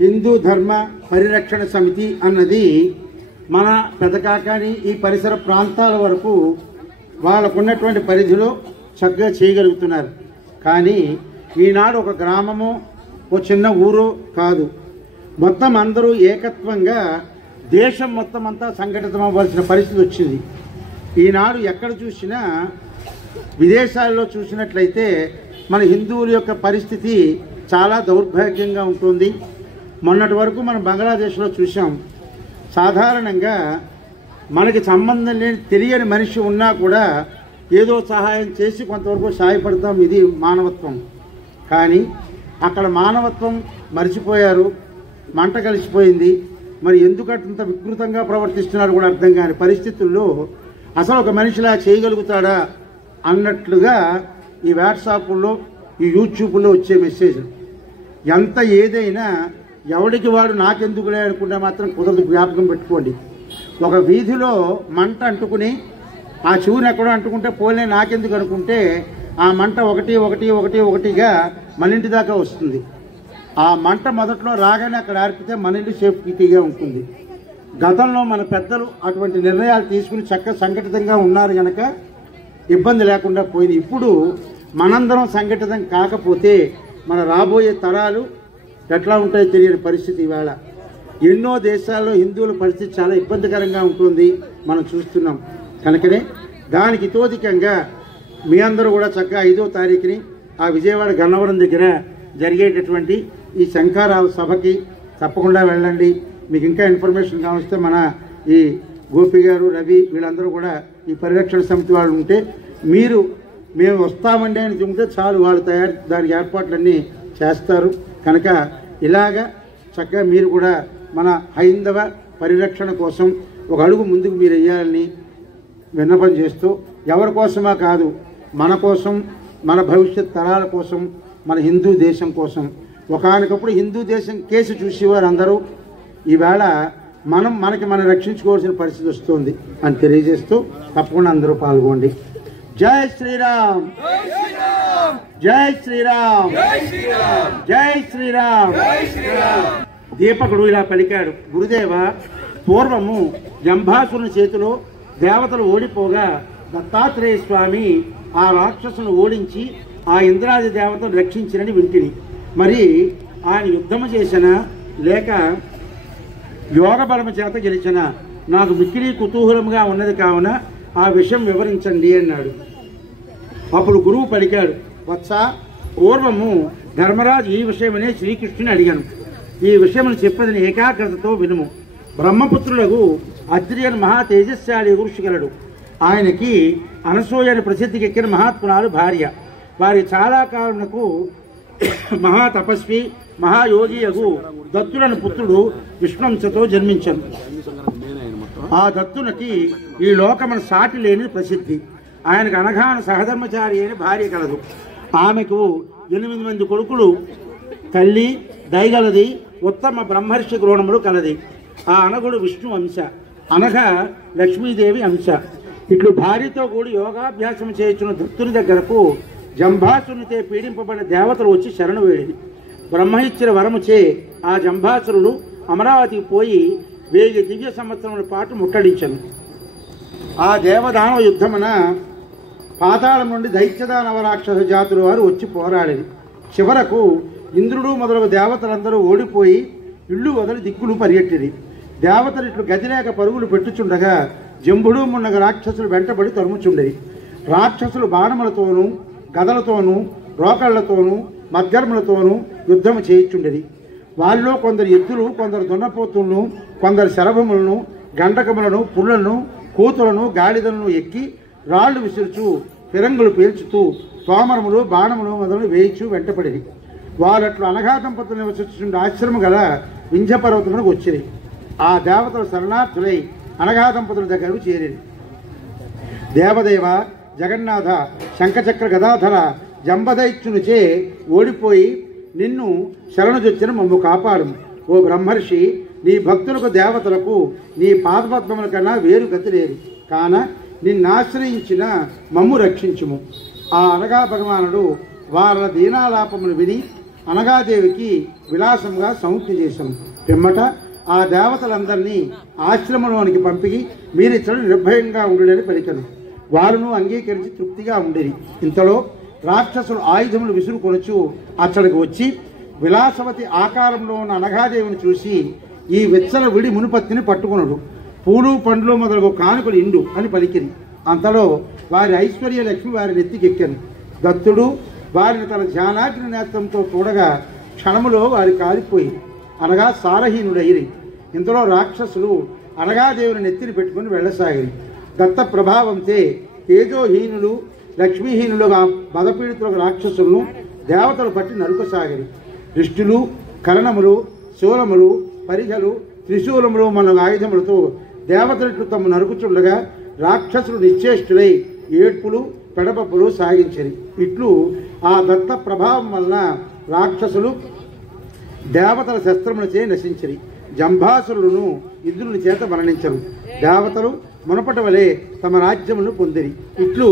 హిందూ ధర్మ పరిరక్షణ సమితి అన్నది మన పెదకాకాని ఈ పరిసర ప్రాంతాల వరకు వాళ్ళకున్నటువంటి పరిధిలో చక్కగా చేయగలుగుతున్నారు. కానీ ఈనాడు ఒక గ్రామము ఓ చిన్న ఊరు కాదు, మొత్తం అందరూ ఏకత్వంగా దేశం మొత్తం అంతా సంఘటితం అవ్వాల్సిన పరిస్థితి వచ్చింది. ఈనాడు ఎక్కడ చూసినా విదేశాల్లో చూసినట్లయితే మన హిందువుల యొక్క పరిస్థితి చాలా దౌర్భాగ్యంగా ఉంటుంది. మొన్నటి వరకు మనం బంగ్లాదేశ్లో చూసాం. సాధారణంగా మనకి సంబంధం లేని తెలియని మనిషి ఉన్నా కూడా ఏదో సహాయం చేసి కొంతవరకు సహాయపడతాం, ఇది మానవత్వం. కానీ అక్కడ మానవత్వం మర్చిపోయారు, మంట కలిసిపోయింది. మరి ఎందుకంత వికృతంగా ప్రవర్తిస్తున్నారు కూడా అర్థం కాని పరిస్థితుల్లో అసలు ఒక మనిషిలా చేయగలుగుతాడా అన్నట్లుగా ఈ వాట్సాప్లో ఈ యూట్యూబ్లో వచ్చే మెసేజ్ ఎంత ఏదైనా ఎవడికి వాడు నాకెందుకులే అనుకుంటే మాత్రం కుదరదు. జ్ఞాపకం పెట్టుకోండి, ఒక వీధిలో మంట అంటుకుని ఆ చివుని ఎక్కడో అంటుకుంటే పోలే నాకెందుకు అనుకుంటే ఆ మంట ఒకటిగా మన ఇంటి దాకా వస్తుంది. ఆ మంట మొదట్లో రాగానే అక్కడ ఆర్పితే మన ఇల్లు సేఫ్టీగా ఉంటుంది. గతంలో మన పెద్దలు అటువంటి నిర్ణయాలు తీసుకుని చక్కగా సంఘటితంగా ఉన్నారు కనుక ఇబ్బంది లేకుండా పోయింది. ఇప్పుడు మనందరం సంఘటితం కాకపోతే మన రాబోయే తరాలు ఎట్లా ఉంటాయో తెలియని పరిస్థితి. ఇవాళ ఎన్నో దేశాల్లో హిందువుల పరిస్థితి చాలా ఇబ్బందికరంగా ఉంటుంది, మనం చూస్తున్నాం. కనుకనే దానికి తోదికంగా మీ అందరూ కూడా చక్కగా 5వ తారీఖుని ఆ విజయవాడ గన్నవరం దగ్గర జరిగేటటువంటి ఈ శంఖారావు సభకి తప్పకుండా వెళ్ళండి. మీకు ఇంకా ఇన్ఫర్మేషన్ కావలిస్తే మన ఈ గోపి గారు, రవి వీళ్ళందరూ కూడా ఈ పరిరక్షణ సమితి వాళ్ళు ఉంటే మేము వస్తామండి అని చెబితే చాలు, వాళ్ళు దానికి ఏర్పాట్లన్నీ చేస్తారు. కనుక ఇలాగా చక్కగా మీరు కూడా మన హైందవ పరిరక్షణ కోసం ఒక అడుగు ముందుకు మీరు వేయాలని విన్నపం చేస్తూ, ఎవరి కోసమా కాదు, మన కోసం, మన భవిష్యత్ తరాల కోసం, మన హిందూ దేశం కోసం. ఒకానొకప్పుడు హిందూ దేశం కేసు చూసేవారు అందరూ, ఈవేళ మనకి మనం రక్షించుకోవాల్సిన పరిస్థితి వస్తుంది అని తెలియజేస్తూ తప్పకుండా అందరూ పాల్గొండి. జై శ్రీరామ్, జై శ్రీరామ్, జై శ్రీరామ్. దీపకుడు ఇలా పలికాడు, గురుదేవ, పూర్వము జంభాసుని చేతిలో దేవతలు ఓడిపోగా దత్తాత్రేయ స్వామి ఆ రాక్షసును ఓడించి ఆ ఇంద్రాది దేవతను రక్షించినని వింటిని. మరి ఆయన యుద్ధము చేసిన లేక యోగ బలము చేత గెలిచిన, నాకు మిక్కిలి కుతూహలంగా ఉన్నది కావున ఆ విషయం వివరించండి అన్నాడు. అప్పుడు గురువు పలికాడు, వత్స, పూర్వము ధర్మరాజు ఈ విషయమనే శ్రీకృష్ణుని అడిగాను. ఈ విషయమును చెప్పదని ఏకాగ్రతతో వినుము. బ్రహ్మపుత్రులకు అద్రి అని మహా తేజస్శాలి ఋషిగలడు. ఆయనకి అనసూయ అని ప్రసిద్ధికెక్కిన మహాత్మురాలు భార్య. వారి చాలా కారణకు మహా తపస్వి మహాయోగియగు దత్తులను పుత్రుడు విష్ణువంశతో జన్మించను. ఆ దత్తునికి ఈ లోకమున సాటి లేని ప్రసిద్ధి. ఆయనకు అనగాన సహధర్మచారి అని భార్య కలదు. ఆమెకు 8 మంది కొడుకులు, తల్లి దయగలది, ఉత్తమ బ్రహ్మర్షి గృహములు కలది. ఆ అనగుడు విష్ణు అంశ, అనగా లక్ష్మీదేవి అంశ. ఇట్లు భార్యతో కూడి యోగాభ్యాసం చేయించిన దత్తుని దగ్గరకు జంభాసునితే పీడింపబడిన దేవతలు వచ్చి శరణు వేడిది. బ్రహ్మ ఇచ్చిన వరము చే ఆ జంభాసురుడు అమరావతికి పోయి 1000 దివ్య సంవత్సరముల పాటు ముట్టడించను. ఆ దేవదానవ యుద్ధమున పాతాళం నుండి దైత్యదానవ రాక్షస జాతుల వారు వచ్చి పోరాడేది. చివరకు ఇంద్రుడు మొదలగు దేవతలందరూ ఓడిపోయి ఇళ్ళు వదిలి దిక్కులు పరిగెట్టిరి. దేవతలు ఇట్లు గదిలేక పరుగులు పెట్టుచుండగా జంబుడు మున్నగ రాక్షసులు వెంటబడి తరుముచుండేది. రాక్షసులు బాణములతోనూ గదలతోనూ రోకళ్లతోనూ మద్గర్ములతోనూ యుద్ధము చేయించుండేది. వారిలో కొందరు ఎద్దులు, కొందరు దున్నపోతులను, కొందరు శరభములను, గండకములను, పుళ్లను, కూతులను, గాడిదలను ఎక్కి రాళ్లు విసురుచు ఫిరంగులు పేల్చుతూ తోమరములు బాణములు మొదలు వేయించు వెంటపడేది. వారట్లు అనఘా దంపతులు నివసించుండే ఆశ్రమం గల వింధ్యపర్వతములకు వచ్చింది. ఆ దేవతలు శరణార్థులై అనఘా దంపతుల దగ్గరకు చేరేది. దేవదేవ, జగన్నాథ, శంఖచక్ర గదాధర జంబదైత్యునిచే ఓడిపోయి నిన్ను శరణుజొచ్చిన మమ్ము కాపాడు. ఓ బ్రహ్మర్షి, నీ భక్తులకు దేవతలకు నీ పాదపద్మముల కన్నా వేరు గతి లేదు. కాన నిన్నాశ్రయించిన మమ్ము రక్షించుము. ఆ అనగా భగవానుడు వారి దీనాలాపములు విని అనగాదేవికి విలాసంగా సౌఖ్య చేశాం. పిమ్మట ఆ దేవతలందరినీ ఆశ్రమంలోనికి పంపి మీరిచ్చడం నిర్భయంగా ఉండుడని పలికను. వారును అంగీకరించి తృప్తిగా ఉండేది. ఇంతలో రాక్షసులు ఆయుధములు విసురుకొనొచ్చు అచ్చడికి వచ్చి విలాసవతి ఆకారంలో ఉన్న అనగాదేవిని చూసి ఈ వెచ్చల విడి మునుపత్తిని పట్టుకున్నాడు. పూలు పండ్లు మొదలగు కానుకలు ఇండు అని పలికింది. అంతలో వారి ఐశ్వర్య లక్ష్మి వారి నెత్తికెక్కాను. దత్తుడు వారిని తన ధ్యానాగ్ని నేత్రంతో చూడగా క్షణములో వారి కాలిపోయి అనగా సారహీనుడైరి. ఇంతలో రాక్షసులు అనగాదేవిని నెత్తిని పెట్టుకుని వెళ్ళసాగిరి. దత్త ప్రభావంతే తేజోహీనులు లక్ష్మీహీనులుగా మదపీడితులకు రాక్షసులను దేవతలు పట్టి నరుకసాగిరి. దృష్టులు కరణములు శూలములు పరిఘలు త్రిశూలములు మొదలగు ఆయుధములతో దేవతలకు తమ నరుకుచుండగా రాక్షసులు నిశ్చేష్టులై ఏడ్పులు పెడపప్పులు సాగించరి. ఇట్లు ఆ దత్త ప్రభావం వలన రాక్షసులు దేవతల శస్త్రములచే నశించరి. జంభాసురులను ఇంద్రుని చేత మరణించరు. దేవతలు మునపటి వలె తమ రాజ్యమును పొందిరి. ఇట్లు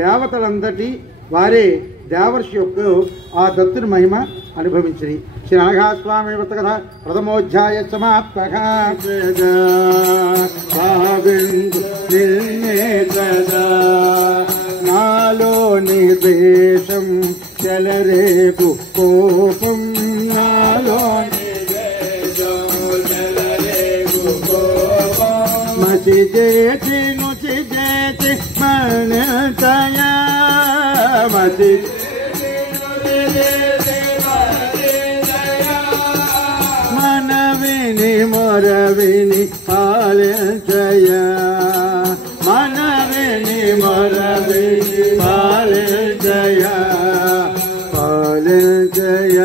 దేవతలందటి వారే దేవర్షి యొక్క ఆ దత్తుని మహిమ అనుభవించింది. శ్రీ అనఘాస్వామి వ్రత కథ ప్రథమోధ్యాయ సమాప్తః. నాలో నిర్దేశం చలరేగు కోపం నాలో మచి చేతి నుచి చేతి మనతయా మతి మనవిని మొరవిని పాలించయ మనవిని మొరవిని పాలించయ పాలించయ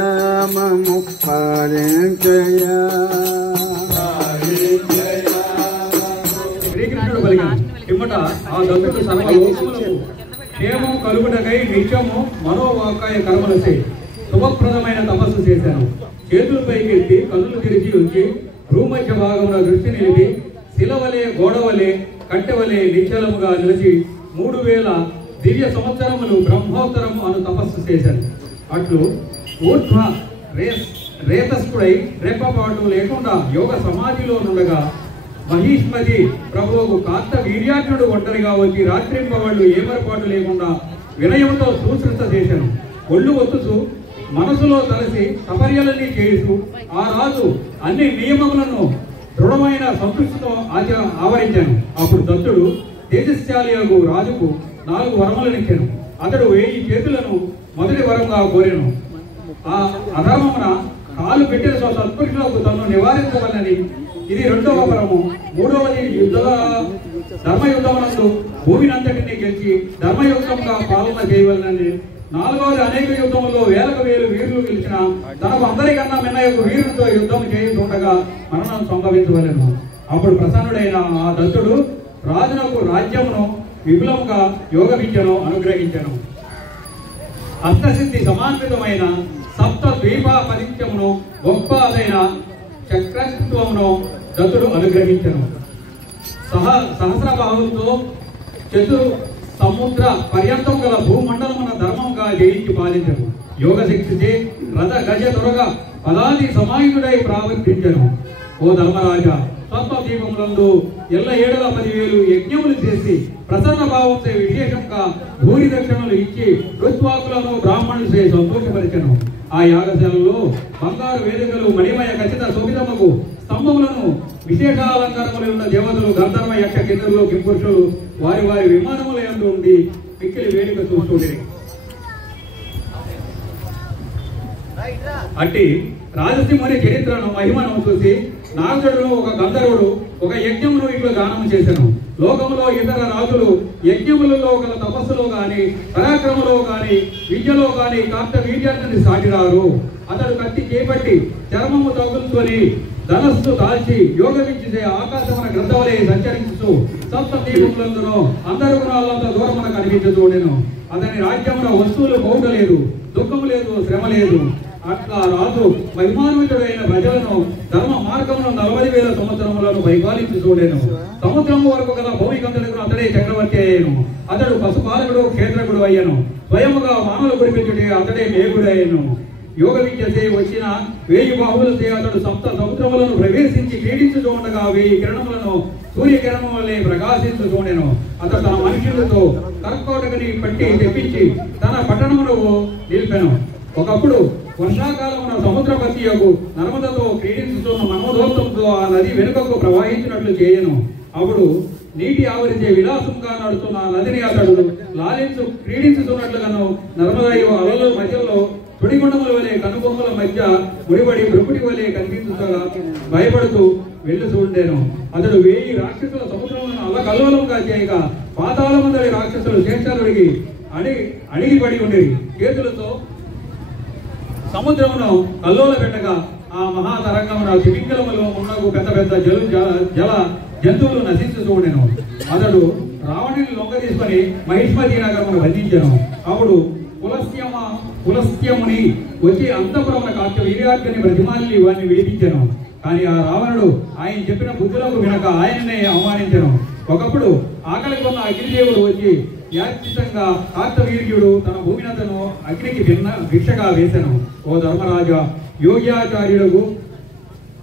మము పాలించయ. పిమ్మట ఆ దత్తుడు సర్వలోకములకు క్షేమం కలుగుటకై నిత్యము మనోవాకాయ కర్మలచే శుభప్రదమైన తపస్సు చేశాను. చేతులపైకి ఎత్తి కన్నులు తెరిచి ఉంచి భూమధ్య భాగమున దృష్టి నిలిపి శిలవలే గోడవలే కట్టెవలే నిశ్చలముగా నిలిచి 3000 దివ్య సంవత్సరములు బ్రహ్మోత్తరం అను తపస్సు చేశాను. అట్లు ఊర్ధ్వ రేతస్కుడై రెప్పపాటు లేకుండా యోగ సమాధిలో నుండగా మహిష్మతి ప్రభువుకు కాస్త వీర్యాగ్నుడు ఒంటరిగా వచ్చి రాత్రింపవాళ్ళు ఏమరపాటు లేకుండా వినయంతో సూచన చేశాను. ఒళ్ళు ఒత్తుచు మనసులో తలసి సపర్యలన్నీ చేయిస్తూ ఆ రాజు అన్ని నియమములను దృఢమైన సంతృష్టితో ఆవరించాను. అప్పుడు దత్తుడు తేజస్శాలియగు రాజుకు 4 వరములనిచ్చాను. అతడు 1000 చేతులను మొదటి వరంగా కోరెను. ఆ అధర్మమున కాలు పెట్టిన సత్పురుషులకు తనను నివారించవలని ఇది 2వ వరము. 3వది ధర్మయుద్ధమునందు భూమినంతటిని గెలిచి ధర్మయుద్ధంగా పాలన చేయవలనని. 4వది అనేక యుద్ధములో 1000 వీరులు గెలిచిన తనకు అందరికన్నా మిన్నయకు వీరులతో యుద్ధం చేయుతుండగా మరణం సంభవించవలెను. అప్పుడు ప్రసన్నుడైన ఆ దత్తుడు రాజునకు రాజ్యమును విపులంగా యోగ విద్యను అనుగ్రహించను. అష్టసిద్ధి సమాన్వితమైన సప్త ద్వీపాపదిత్యమును గొప్ప అదైన చక్రత్వమును దత్తుడు అనుగ్రహించను. సహస్రబాహులతో చతురు సముద్ర పర్యంతం గల భూమండలమున ధర్మంగా జయించి పాలించను. యోగ శక్తిచే రథ గజ త్వరగ పదాది సమాయుడై ప్రావర్తించను. ఓ ధర్మరాజా, స్వత్వదీపములందు 10,000 యజ్ఞములు చేసి ప్రసన్న భావంతో విశేషంగా భూరి దక్షిణలు ఇచ్చి ఋత్వాకులను బ్రాహ్మణులచే సంతోషపరిచను. ఆ యాగశాలలో బంగారు వేదికలు మణిమయ ఖచ్చిత శోభితముకు స్తంభములను విశేషాలంకారములు ఉన్న దేవతలు గంధర్వ యక్ష కిన్నరులు కింపురుషులు వారి వారి విమానముల యందు ఉండి మిక్కిలి వేడుక చూస్తుండే. అట్టి రాజసింహుని చరిత్రను మహిమను చూసి నారదుడు ఒక గంధర్వుడు ఒక యజ్ఞమును ఇట్లు గానము చేశాను. లోకములో ఇతర రాజులు యజ్ఞములలో గల తపస్సులో గాని పరాక్రమలో గాని విద్యలో గాని కాస్త వీర్యాన్ని సాటిరారు. అతడు కత్తి చేపట్టి చర్మము తగులుకొని ధనస్సు దాల్చి యోగ విద్య ఆకాశమున గ్రంథవలే సంచరించు సప్త దీపములందును అందరు గుణాలంత దూరమున కనిపించదూడెను. అతని రాజ్యమున వస్తువులు పోవుటలేదు, దుఃఖము లేదు, శ్రమ లేదు. అట్లా రాజు మహిమాన్వితుడైన ప్రజలను ధర్మ మార్గమును 40,000 సంవత్సరములను పరిపాలించి చూడెను. సముద్రము వరకు గల భూమికంతకు అతడే చక్రవర్తి అయ్యను. అతడు పశుపాలకుడు క్షేత్రకుడు అయ్యను. స్వయముగా వానలు కురిపించుటే అతడే మేఘుడు అయ్యను. యోగ విద్యతే వచ్చిన 1000 బాహువులతో అతడు సప్త సముద్రములను ప్రవేశించి క్రీడించుతూ ఉండగా 1000 కిరణములను సూర్యకిరణం వల్లే ప్రకాశించుతూనెను. అతడు తన మనుషులతో కర్కోటకని పట్టి తెప్పించి తన పట్టణమును నిలిపెను. ఒకప్పుడు వర్షాకాలమున సముద్ర పతియకు నర్మదతో క్రీడించుతున్న మన్మధోత్తంతో ఆ నది వెనుకకు ప్రవహించినట్లు చేయను. అప్పుడు నీటి ఆవరించే విలాసంగా నడుస్తున్న నదిని అతడు లాలించు క్రీడించుతున్నట్లుగాను నర్మదయు అలల మధ్యలో తొడిగుండముల వలె కనుబొమ్మల మధ్య ముడిపడి ప్రకృతి వలె కనిపించుగా భయపడుతూ వెళ్ళుతుండేను. అతడు 1000 రాక్షసుల సముద్రములను అల్లకల్లోలంగా చేయగా పాతాళమందరి రాక్షసులు శేషాలుడికి అడిగిపడి ఉండేవి. చేతులతో సముద్రమును కల్లోల పెట్టగా ఆ మహాతరంగమున తిమింగలములో ఉన్నకు పెద్ద పెద్ద జల జంతువులు నశించుతూ ఉండెను. అతడు రావణుని లొంగ తీసుకొని మహిష్మతి నగరమును బంధించెను. అప్పుడు పులస్త్యముని వచ్చి అంతఃపురమున కాస్త వీర్యార్జుని బ్రతిమాలి వారిని విడిపించెను. కానీ ఆ రావణుడు ఆయన చెప్పిన బుద్ధులకు వినక ఆయననే అవమానించెను. ఒకప్పుడు ఆకలి కొన్న అగ్నిదేవుడు వచ్చి యాచితంగా కార్తవీర్యుడు తన భూమినతను అగ్నికి భిక్షగా వేసెను. ఓ ధర్మరాజా, యోగ్యాచార్యుడు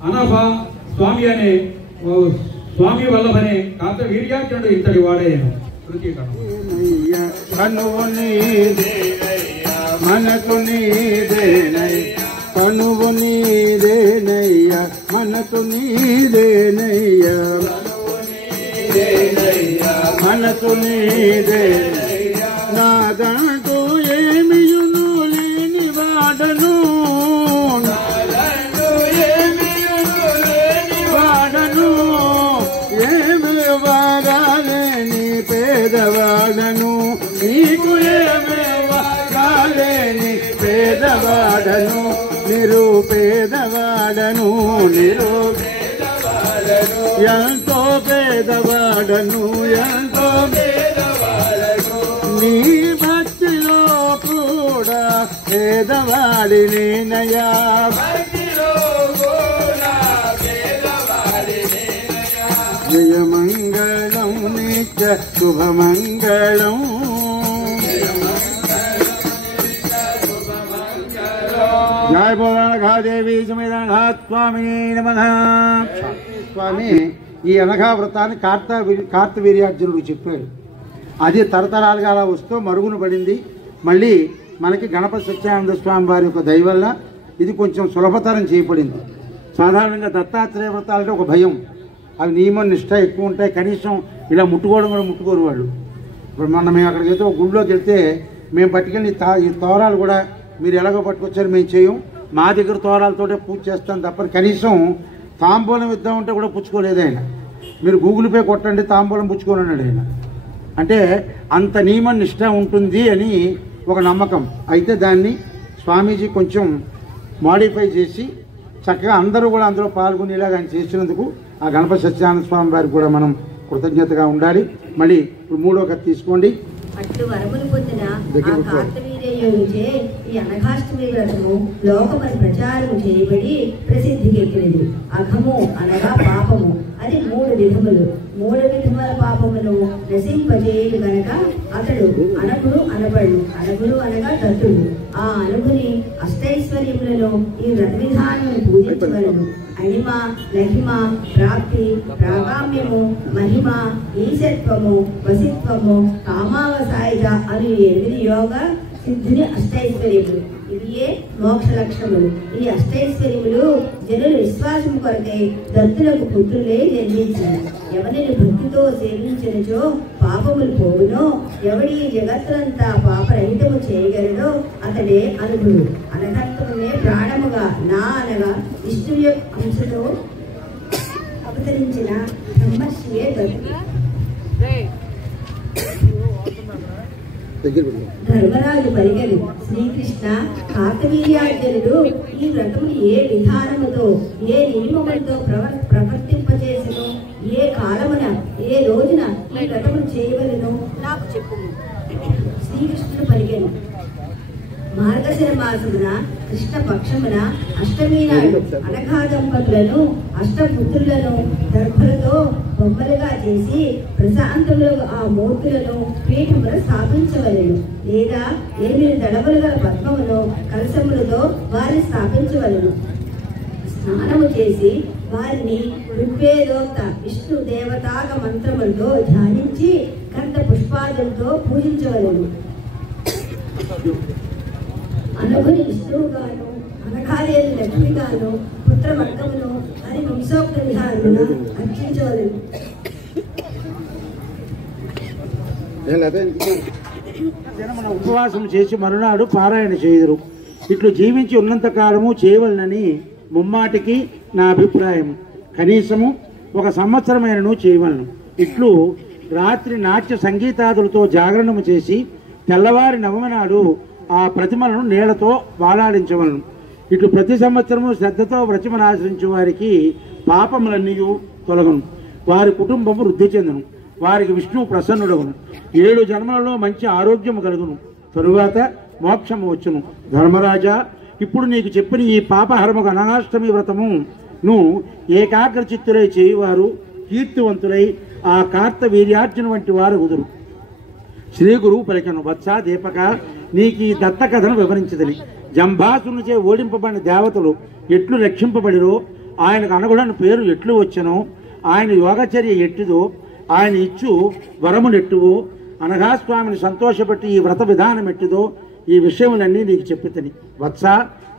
అనభ స్వామి అనే స్వామి వల్లభనే కార్తవీర్యార్జునుడు ఇంతటి వాడేను. కనువు నీదేనయ్యా మనకు నీదేనయ్యా, కనువు నీదేనయ్యా మనకు నీదేనయ్యా, మనకు నీదేనయ్యా. నాదంటూ ఏమియును లేని వాడను, వాడను ఏమి వాగాలేని పేదవాడను, నీకు ఏమి వాగాలేని పేదవాడను, నిరుపేదవాడను, ఎంతో పేదవాడను, ఎంతో పేదవాడను. నీ భక్తిలో కూడా పేదవాడిని నయా, జయమంగళం నిత్య శుభమంగళం. జయ బోధనఘాదేవి సమేత స్వామి నమః. స్వామి ఈ అనఘా వ్రతాన్ని కార్తవీర్యార్జునుడు చెప్పాడు. అది తరతరాలుగా అలా వస్తూ మరుగున పడింది. మళ్ళీ మనకి గణపతి సత్యానంద స్వామి వారి యొక్క దయ వల్ల ఇది కొంచెం సులభతరం చేయబడింది. సాధారణంగా దత్తాత్రేయ వ్రతాలంటే ఒక భయం, అవి నియమం నిష్ట ఎక్కువ ఉంటాయి. కనీసం ఇలా ముట్టుకోవడం కూడా ముట్టుకోరు వాళ్ళు. ఇప్పుడు మొన్న మేము అక్కడికి వెళ్తే ఒక గుడిలోకి వెళ్తే మేము పట్టుకెళ్ళి ఈ తోరాలు కూడా మీరు ఎలాగో పట్టుకొచ్చారు మేము చేయం, మా దగ్గర తోరాలతోటే పూజ చేస్తాం తప్ప కనీసం తాంబూలం ఇద్దామంటే కూడా పుచ్చుకోలేదు ఆయన. మీరు గూగుల్ పే కొట్టండి తాంబూలం పుచ్చుకోనన్నాడు ఆయన. అంటే అంత నియమ నిష్ట ఉంటుంది అని ఒక నమ్మకం. అయితే దాన్ని స్వామీజీ కొంచెం మాడిఫై చేసి చక్కగా అందరూ కూడా అందులో పాల్గొనేలాగా ఆయన చేసినందుకు ఆ గణపతి సత్యానంద స్వామి వారికి కూడా మనం కృతజ్ఞతగా ఉండాలి. మళ్ళీ ఇప్పుడు 3వ కథ తీసుకోండి. అట్లు వరములు పొందిన ఆ కార్తవీర్యునిచే ఈ అనఘాష్టమి వ్రతము లోకమని ప్రచారము చేయబడి ప్రసిద్ధికెక్కినది. అఘము అనగా పాపము, అది 3 విధములు. 3 విధముల పాపమును నశింపజేయు గనక అతడు అనగుడు అనబడు. అనగుడు అనగా దత్తుడు. ఆ అనుగుని అష్టైశ్వర్యములలో ఈ వ్రత విధానమును పూజించవలను. అణిమ, లహిమ, ప్రాప్తి, ప్రాగామ్యము, మహిమ, ఈశత్వము, వసిత్వము, కామావసాయిజ అను 8 యోగ సిద్ధిని అష్టైశ్వర్యములు. ఇవియే మోక్ష లక్ష్యములు. ఈ అష్టైశ్వర్యములు జనులు విశ్వాసం కొరకై దత్తులకు పుత్రులే జన్మించారు. ఎవరిని భక్తితో సేవించినచో పాపములు పోవునో, ఎవడి జగత్తులంతా పాపరహితము చేయగలడో అతడే అనుభుడు. అనగత్వమే ప్రాణముగా నా అనగా విష్ణువు యొక్క అంశతో అవతరించిన బ్రహ్మర్షియే దత్తుడు. ధర్మరాజు పలికెను, శ్రీకృష్ణ కార్తవీర్యార్జునుడు ఈ వ్రతమును ఏ విధానముతో ఏ నియమములతో ప్రవర్తింపచేసెను, ఏ కాలమున ఏ రోజున ఈ వ్రతమును చేయవలెను నాకు చెప్పుము. శ్రీకృష్ణుడు పలికెను, మార్గశిర మాసమున కృష్ణ పక్షమున అష్టమి నాడు అనఘా దంపతులను అష్టపుత్రులను దర్భలతో బొమ్మలుగా చేసి ప్రశాంతములకు ఆ మూర్తులను పీఠమును స్థాపించవలెను. లేదా 8 దళములు గల పద్మమును కలశములతో వారిని స్థాపించవలను. స్నానము చేసి వారిని ఋగ్వేదోక్త విష్ణు దేవతాగ మంత్రములతో ధ్యానించి గంధ పుష్పాదులతో పూజించవలను. అనుగుని విష్ణువుగాను అనకాలేని లక్ష్మిగాను పుత్రవర్గమును అని వంశోక్త విధానమున అర్చించవలను. ఉపవాసం చేసి మరునాడు పారాయణ చేయుదురు. ఇట్లు జీవించి ఉన్నంత కాలము చేయవలనని ముమ్మాటికి నా అభిప్రాయం. కనీసము 1 సంవత్సరమైనను చేయవలను. ఇట్లు రాత్రి నాట్య సంగీతాదులతో జాగరణము చేసి తెల్లవారి నవమి నాడు ఆ ప్రతిమలను నీళ్లతో వాలాడించవలను. ఇట్లు ప్రతి సంవత్సరము శ్రద్ధతో ప్రతిమను ఆచరించే వారికి పాపములన్నీ తొలగను. వారి కుటుంబము వృద్ధి చెందును. వారికి విష్ణువు ప్రసన్నుడగును. 7 జన్మలలో మంచి ఆరోగ్యము కలుగును. తరువాత మోక్షము వచ్చును. ధర్మరాజా, ఇప్పుడు నీకు చెప్పిన ఈ పాపహరముకు అనాష్టమి వ్రతమును ఏకాగ్ర చిత్తులై చేయువారు కీర్తివంతులై ఆ కార్త వీర్యార్జున వంటి వారు కుదురు. శ్రీ గురువు పలికను, వత్స దీపక, నీకు ఈ దత్త కథను వివరించదని. జంభాసునిచే ఓడింపబడిన దేవతలు ఎట్లు రక్షింపబడిరో, ఆయనకు అనుగుణను పేరు ఎట్లు వచ్చనో, ఆయన యోగచర్య ఎట్టిదో, ఆయన ఇచ్చు వరమునెట్టువో, అనఘాస్వామిని సంతోషపెట్టి ఈ వ్రత విధానం ఎట్టిదో, ఈ విషయములన్నీ నీకు చెప్పితని. వత్స,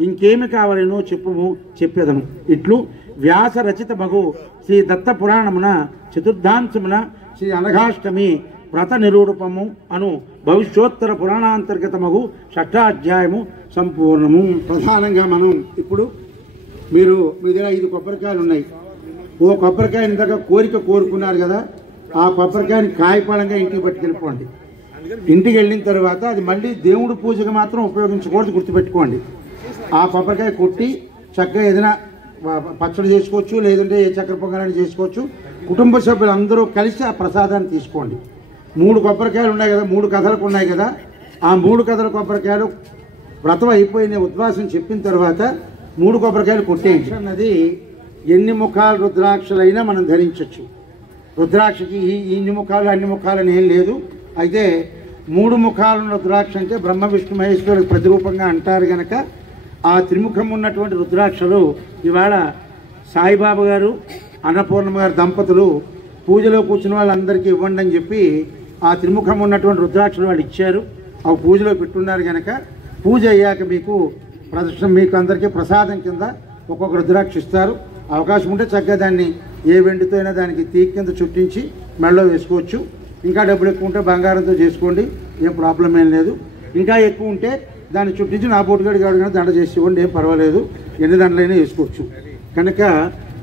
ఇంకేమి కావాలనో చెప్పుము, చెప్పేదను. ఇట్లు వ్యాస రచిత మగు శ్రీ దత్త పురాణమున చతుర్థాంశమున శ్రీ అనఘాష్టమి వ్రత నిరూపము అను భవిష్యోత్తర పురాణాంతర్గతమగు 6వ అధ్యాయము సంపూర్ణము. ప్రధానంగా మనం ఇప్పుడు మీ దగ్గర 5 కొబ్బరికాయలు ఉన్నాయి. ఓ కొబ్బరికాయ ఇందాక కోరుకున్నారు కదా, ఆ కొబ్బరికాయని కాయపడంగా ఇంటికి పట్టుకెళ్ళిపోండి. ఇంటికి వెళ్ళిన తర్వాత అది మళ్ళీ దేవుడి పూజకు మాత్రం ఉపయోగించకూడదు, గుర్తుపెట్టుకోండి. ఆ కొబ్బరికాయ కొట్టి చక్కగా ఏదైనా పచ్చడి చేసుకోవచ్చు, లేదంటే ఏ చక్కెర పొంగలని చేసుకోవచ్చు. కుటుంబ సభ్యులందరూ కలిసి ఆ ప్రసాదాన్ని తీసుకోండి. 3 కొబ్బరికాయలు ఉన్నాయి కదా, 3 కథలకు ఉన్నాయి కదా, ఆ 3 కథల కొబ్బరికాయలు వ్రతం అయిపోయిన ఉద్వాసం చెప్పిన తర్వాత 3 కొబ్బరికాయలు కొట్టేయండి. అన్నది ఎన్ని ముఖాలు రుద్రాక్షలైనా మనం ధరించవచ్చు. రుద్రాక్షకి ఇన్ని ముఖాలు అన్ని ముఖాలు అని ఏం లేదు. అయితే 3 ముఖాలను రుద్రాక్ష అంటే బ్రహ్మ విష్ణు మహేశ్వరులకు ప్రతిరూపంగా అంటారు గనక ఆ త్రిముఖం ఉన్నటువంటి రుద్రాక్షలు ఇవాళ సాయిబాబా గారు అన్నపూర్ణమ్మ గారు దంపతులు పూజలో కూర్చున్న వాళ్ళందరికీ ఇవ్వండి అని చెప్పి ఆ త్రిముఖం ఉన్నటువంటి రుద్రాక్షలు వాళ్ళు ఇచ్చారు. అవి పూజలో పెట్టున్నారు కనుక పూజ అయ్యాక మీకు అందరికీ ప్రసాదం కింద ఒక్కొక్క రుద్రాక్ష ఇస్తారు. అవకాశం ఉంటే చక్కగా దాన్ని ఏ వెండితో అయినా దానికి తీగ కింద చుట్టించి మెడలో వేసుకోవచ్చు. ఇంకా డబ్బులు ఎక్కువ ఉంటే బంగారంతో చేసుకోండి, ఏం ప్రాబ్లం ఏం లేదు. ఇంకా ఎక్కువ ఉంటే దాన్ని చుట్టించి నా పోటుగాడి కాడు కానీ దండ చేసి ఇవ్వండి, ఏం పర్వాలేదు, ఎన్ని దండలైనా వేసుకోవచ్చు. కనుక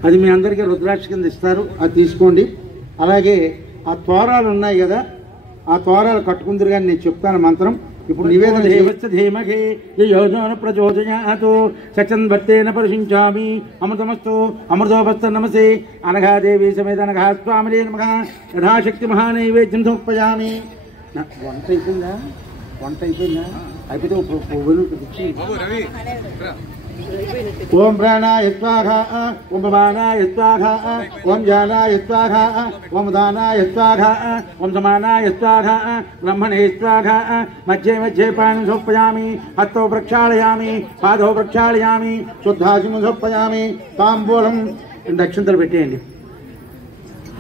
అది మీ అందరికీ రుద్రాక్ష కింద ఇస్తారు, అది తీసుకోండి. అలాగే ఆ తోరాలు ఉన్నాయి కదా, ఆ తోరాలు కట్టుకుందరు కానీ నేను చెప్తాను మంత్రం. ఇప్పుడు నివేదన ధీమహే యోజన ప్రచోదయాతు సచన్వర్తేన పరిశించామి అమృతమస్తు అమృతోపస్త నమసే అనఘాదేవి సమేత అనఘాస్వామినే నమః యథాశక్తి మహానైవేద్యం సమర్పయామి. వంట అయిపోయిందా? అయిపోతే ఓం ప్రాణాయ స్వాహ, ఓం భవానాయ స్వాహ, ఓం జ్ఞానాయ స్వాహ, ఓం దానాయ స్వాహ, ఓం సమానాయ స్వాహ, బ్రహ్మణే స్వాహ. మధ్యే మధ్యే పాణి సమర్పయామి, హస్తౌ ప్రక్షాళయామి, పాదౌ ప్రక్షాళయామి, శుద్ధాసిము సమర్పయామి. తాంబూలం దక్షిణతలు పెట్టేయండి.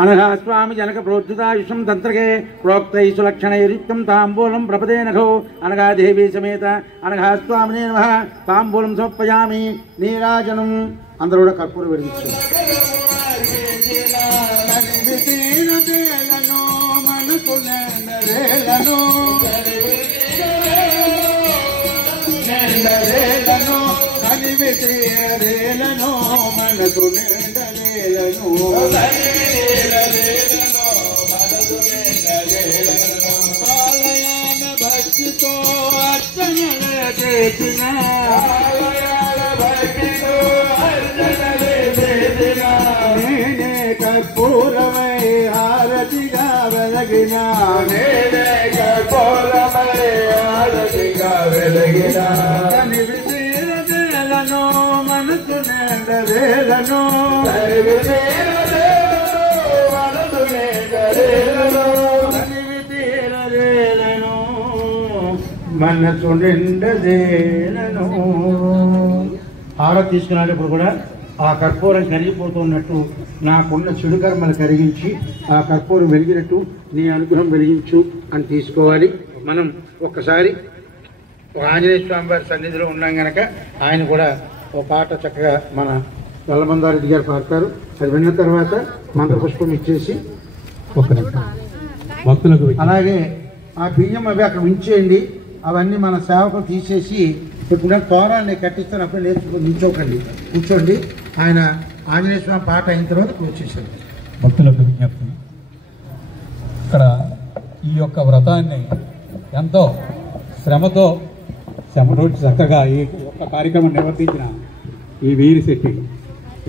అనఘాస్వామి జనక ప్రోద్ధుతాయుషం తంత్రకే ప్రోక్తై సులక్షణైరిత్యం తాంబూలం ప్రపదే నఘో అనఘాదేవి సమేత అనఘాస్వామినే నమః. తాంబూలం సమర్పయామి. నీరాజనం అందరూ కూడా కర్పూరం వెలిగించండి. భక్తితో నేనే కర్పూరమై హారతిగా వెలగిన, నేనే కర్పూరమై హారతిగా వెలగిన. వేలను మనసు నేడవేలను, మనసు నేడవేలను, మనసు నిండదేలను. హారతి తీసుకునేటప్పుడు కూడా ఆ కర్పూరం కరిగిపోతున్నట్టు నాకున్న చెడు కర్మలు కరిగించి ఆ కర్పూరం వెలిగినట్టు నీ అనుగ్రహం వెలిగించు అని తీసుకోవాలి. మనం ఒక్కసారి ఆంజనేయ స్వామి వారి సన్నిధిలో ఉన్నాం గనక ఆయన కూడా ఒక పాట చక్కగా మన వల్లమందారెడ్డి గారు పాడతారు. అది విన్న తర్వాత మంత్రపుష్పం ఇచ్చేసి భక్తులకు అలాగే ఆ బియ్యం అవి అక్కడ ఉంచేయండి. అవన్నీ మన సేవకులు తీసేసి ఇప్పుడు తోరాన్ని కట్టిస్తున్నప్పుడు లేచి నిల్చోకండి, కూర్చోండి. ఆయన ఆంజనేయ స్వామి పాట అయిన తర్వాత కూర్చేసాడు. భక్తులకు విజ్ఞప్తి, ఇక్కడ ఈ యొక్క వ్రతాన్ని ఎంతో శ్రమతో చక్కగా ఈ యొక్క కార్యక్రమం నిర్వర్తించిన ఈ వీరిశెట్టి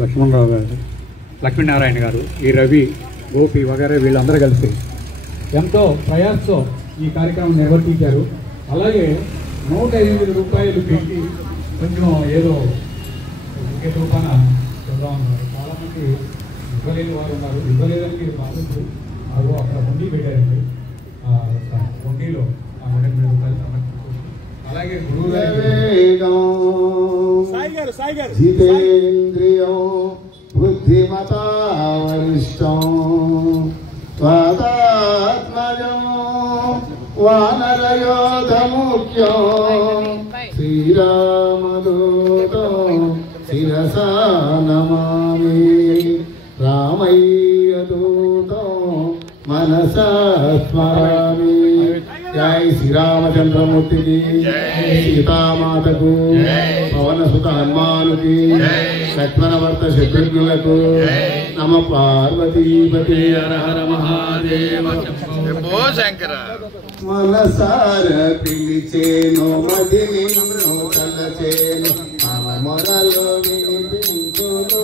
లక్ష్మణరావు గారు, లక్ష్మీనారాయణ గారు, ఈ రవి, గోపి వగైరా వీళ్ళందరూ కలిసి ఎంతో ప్రయాసతో ఈ కార్యక్రమం నిర్వర్తించారు. అలాగే 108 రూపాయలు పెట్టి కొంచెం ఏదో ఒకే రూపాన చెప్తా ఉన్నారు. చాలామంది ఇవ్వలేని వారు ఉన్నారు. ఇవ్వలేదని మీరు బాధించు అవి అక్కడ ఉండి పెట్టారండి. ఉండిలో 108 రూపాయలు సమర్పించారు. అలాగే గురువు గారు జితేంద్రియం బుద్ధిమతా వరిష్టం స్వాదాత్మజం వానరయోధముఖ్యం శ్రీరామదూతం శిరసా నమామి రామయ్య దూతం మనసా స్మరామి. జై శ్రీరామచంద్రమూర్తికి, సీతామాతకు, పవనసుత హనుమానుకి, లక్ష్మణవర్త శత్రుఘ్నులకు, నమ పార్వతీపతి హర హర మహాదేవ శంకర. మనసార పిలిచేను మదిని తలచేను మొరలు వినిపించును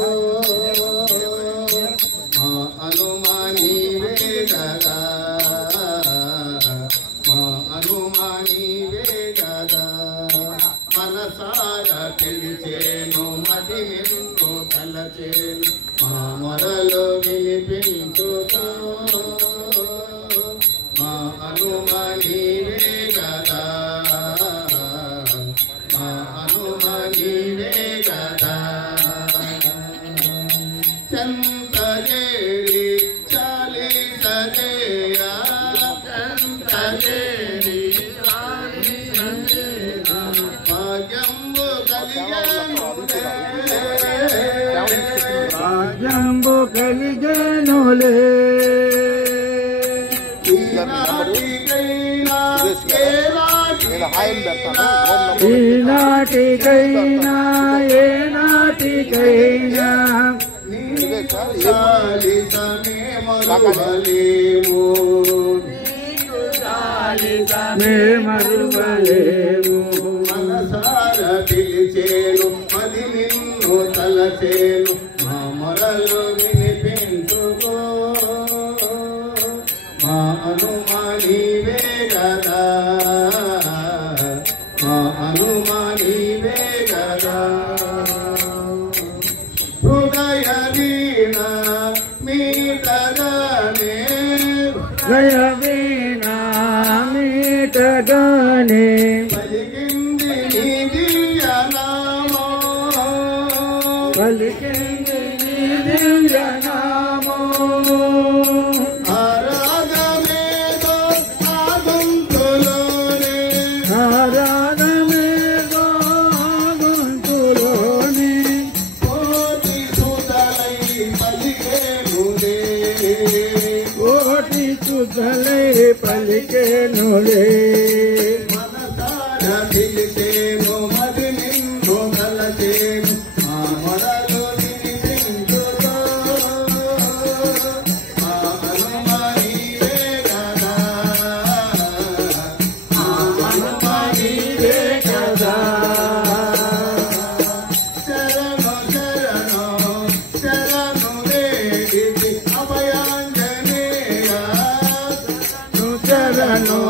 అనుమాని వేగదా అనుమాని వేగదా. మనసార పిలిచేను మదిని తలచేను మొరలు వినిపించును అనుమని వేగదా అనుమని వేగదా. చంతజేరి చాలి సజయా చంతజేరి భాగ్యంబు కలిగనులే భాగ్యంబు కలిగనులే ఈనాటికైనా ఏనాటికైనా మరువలేము. మనసార పిలిచేను మది నిన్ను తలచేను మా మొరలు వినిపించుకో మా అనుమాని వేగదా మా అనుమాని వేగదా. హృదయ వీణ మీటగానే హృదయ వీణ మీటగానే పలికింది నీ దివ్యనామో పలికింది నీ దివ్యనామో. ఆరాధమేదో ఆగంతులోనే ఆరాధమేదో ఆగంతులోనే కోటి సుధలై పలికేనులే కోటి సుధలై పలికేనులే. మనసార పిలిచేను మది నిన్ను తలచేను మా మొరలు వినిపించుకో మా అనుమని వేగదా మా అనుమని వేగదా. శరణు శరణు శరణు వేడితి అభయాంజనేయ శరణు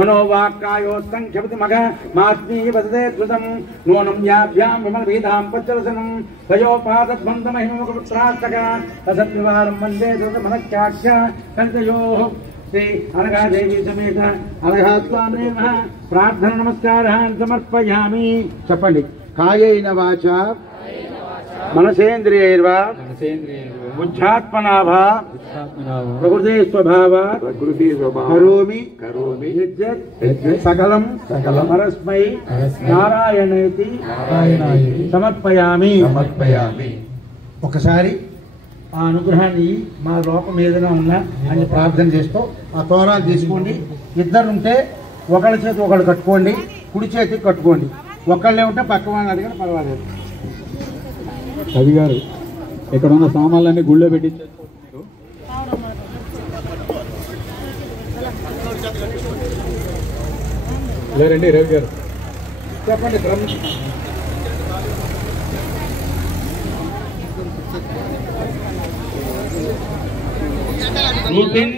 मनोवाक्कायोत्तं क्षपति मघ मास्मी वदते कृतं नूनं याभ्यां विमलभीतां पच्चरसनं तयोपादध्वन्तमहिममुखपुत्रास्तक तसद्विवारं वन्दे दुर्गमनख्याख्य कण्ठयोः श्री अनघादेवी समेत अनघास्वामिने नमः प्रार्थना नमस्कारान् समर्पयामि చెప్పండి కాయేన వాచా మనసేంద్రియైర్వా బుద్ధ్యాత్మనాభా ప్రకృతే స్వభావాత్ కరోమి సకలం పరస్మై నారాయణేతి సమర్పయామి. ఒకసారి ఆ అనుగ్రహాన్ని మా లోకం ఏదైనా ఉన్నా అని ప్రార్థన చేస్తూ ఆ తోరాలు తీసుకోండి. ఇద్దరుంటే ఒకళ్ళ చేతి ఒకళ్ళు కట్టుకోండి, కుడి చేతికి కట్టుకోండి. ఒకళ్ళే ఉంటే పక్క వాళ్ళని అడిగినా పర్వాలేదు. రవి గారు ఇక్కడ ఉన్న సామాన్లన్నీ గుళ్ళో పెట్టి లేరండి. రవి గారు చెప్పండి. రూపిన్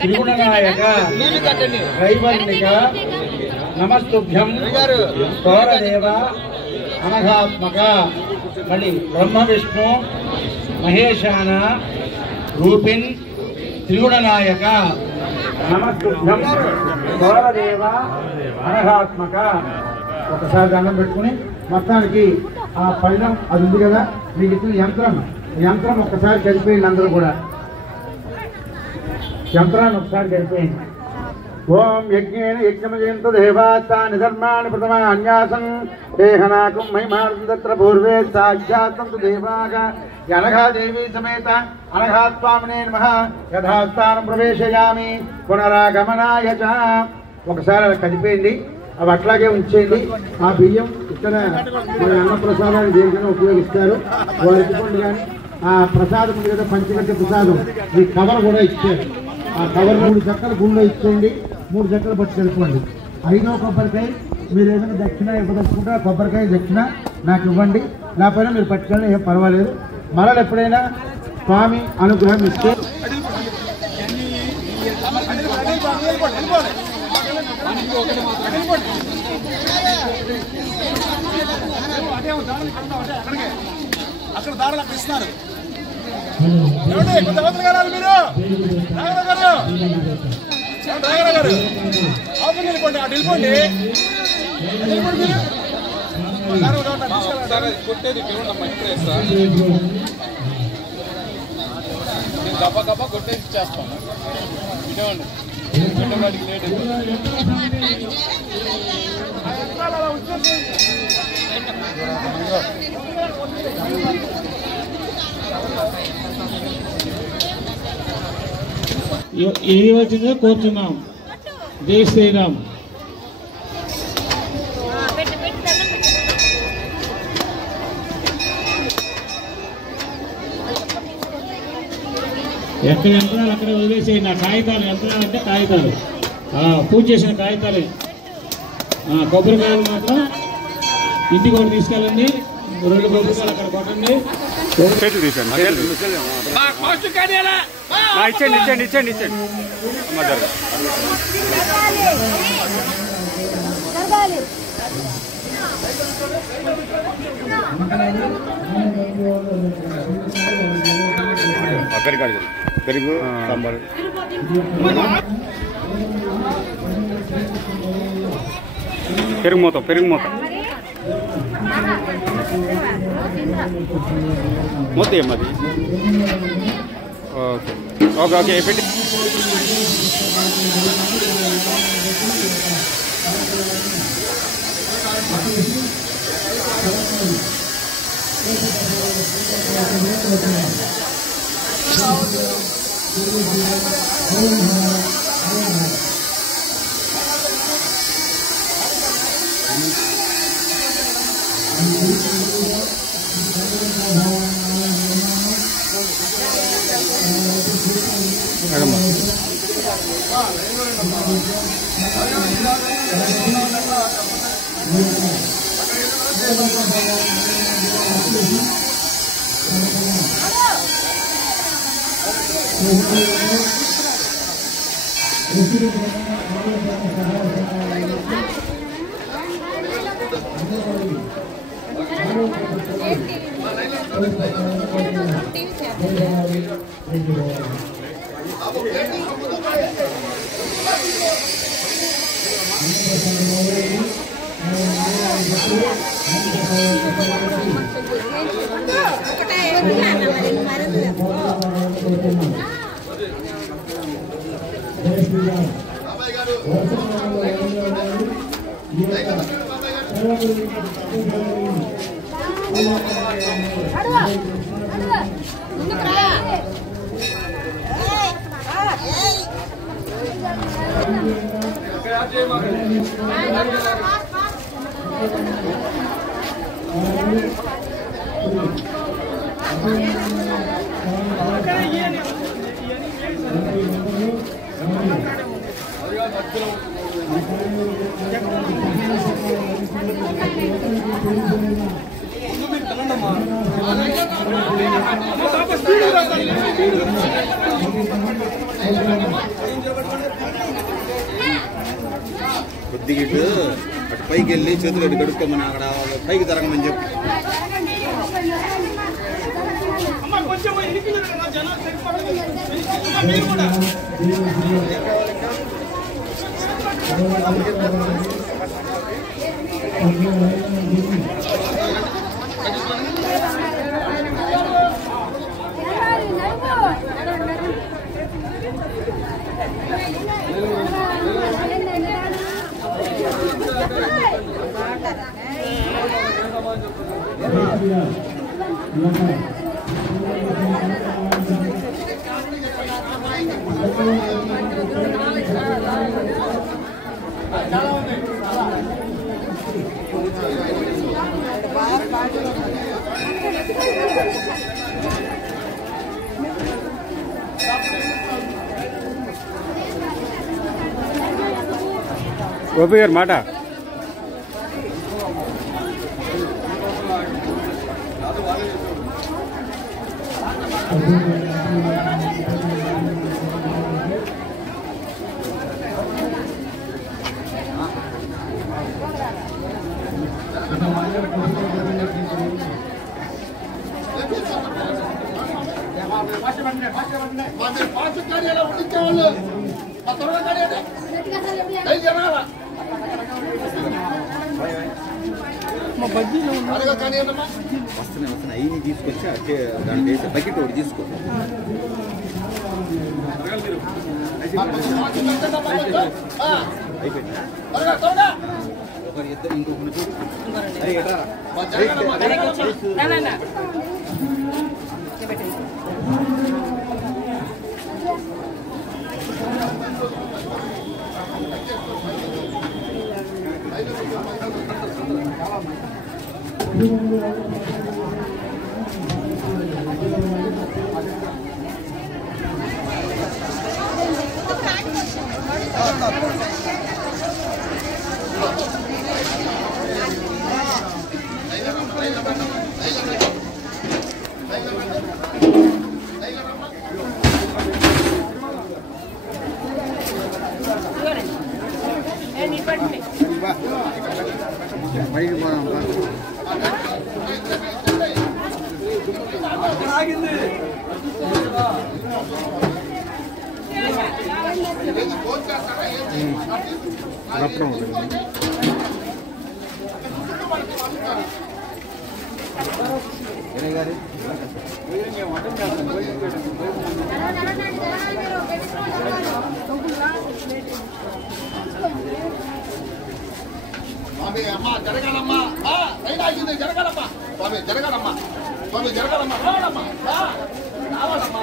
త్రిగుణనాయక రైవర్ణిక నమస్తుభ్యం ఘోరదేవ అనఘాత్మక మళ్ళీ బ్రహ్మ విష్ణు మహేశాన రూపిన్ త్రిగుణనాయక నమస్తుభ్యం ఘోరదేవ అనఘాత్మక. ఒకసారి దండం పెట్టుకుని మొత్తానికి ఆ పైన అది ఉంది కదా మీకు ఇచ్చిన యంత్రం ఒక్కసారి కలిపేయండి. అందరూ కూడా యంత్రాన్ని ఒకసారి కలిపేయండి. ఓం యజ్ఞేన యజ్ఞమయంత దేవాస్తాని ధర్మాణి ప్రథమాన్యాసం దేహనాకం మహిమార్తత్ర పూర్వే సాధ్యాత్తం దేవాగ అనఘాదేవీ సమేత అనఘాస్వామినే నమః యథాస్థానం ప్రవేశయామి పునరాగమనాయ చ. ఒకసారి అలా కలిపేయండి. అవి అట్లాగే ఉంచేయండి. ఆ బియ్యం ఇక్కడ మన అన్న ప్రసాదాన్ని దేనికైనా ఉపయోగిస్తారు. వారికి పండు కానీ ఆ ప్రసాదం ఉంది కదా పంచగట్ట ప్రసాదం ఈ కవర్ కూడా ఇచ్చారు. ఆ కవర్ 3 చెక్కలు గుళ్ళో ఇచ్చేయండి. 3 చెక్కలు పట్టుకెళ్ళిపోండి. 5వ కొబ్బరికాయ మీరు ఏదైనా దక్షిణ ఇవ్వదలుచుకుంటే ఆ కొబ్బరికాయ దక్షిణ నాకు ఇవ్వండి. లేకపోయినా మీరు పట్టుకెళ్ళి ఏం పర్వాలేదు. మరలు ఎప్పుడైనా స్వామి అనుగ్రహం ఇస్తే అక్కడ దారులు అక్కడ ఇస్తున్నారు. కొంతమంది గారు మీరు నాగరావు గారు అవసరం వెళ్ళిపోండి. అటు వెళ్ళిపోండి. కొట్టేది గబ్బా గబ్బా కొట్టేసి చేస్తాను. ఏది వచ్చిందో కూర్చున్నాం. జై శ్రీరామ్. ఎక్కడ యంత్రాలు అక్కడ వదిలేసేయి. నా కాగితాలు యంత్రాలు అంటే కాగితాలు పూజ చేసిన కాగితాలే. కొబ్బరికాయలు మాత్రం ఇంటికి ఒకటి తీసుకెళ్ళండి. 2 కొబ్బరికాయలు అక్కడ కొట్టండి. ఇచ్చండి పెరుగు సాంబారు పెరుగు మూత మూత ఏమది. ఓకే పెట్టి కొద్దిగా అటు పైకి వెళ్ళి చేతులు అటు గడుపుకోమని అక్కడ పైకి జరగమని చెప్పి గోపి గారు మాట వస్తున్నాయి అయ్యి తీసుకొచ్చి దాంట్లో వేసి బకెట్ ఒకటి తీసుకో అయిపోయిందా ఒకరి ఇద్దరు ఇంకొకరు చూడు అమ్మా జరగాలమ్మా రైట్ జరగాలమ్మా స్వామి జరగాలమ్మా స్వామి జరగాలమ్మా రావాలమ్మా రావాలమ్మా రావాలమ్మా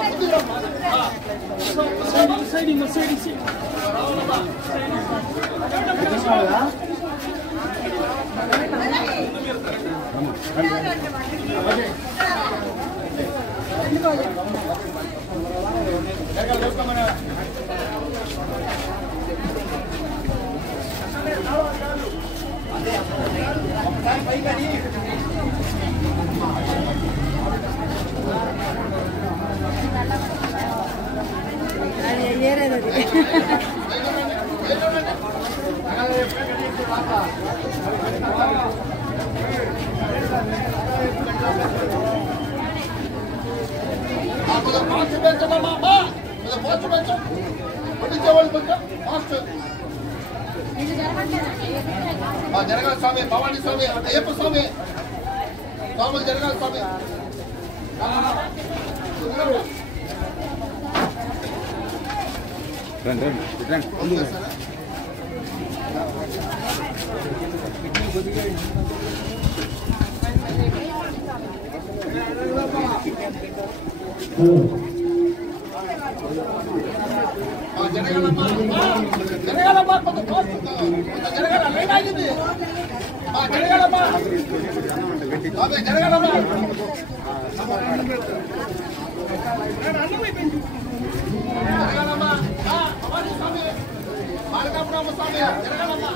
ఫాస్ట్ పెంచమమ్మా ఫాస్ట్ పెంచం పట్టించేవాళ్ళు కొంచెం ఫాస్ట్ జరగాలి స్వామి భవానీ స్వామి అయ్యప్ప స్వామి స్వాములు జరగాలి స్వామి జరగాలమ్మా కొంత జరగాల లేట్ అయింది జరగాలమ్మా జరగాలమ్మా జరగాలమ్మా భవానీ స్వామి బాలకాపురమ్మ స్వామి జరగాలమ్మా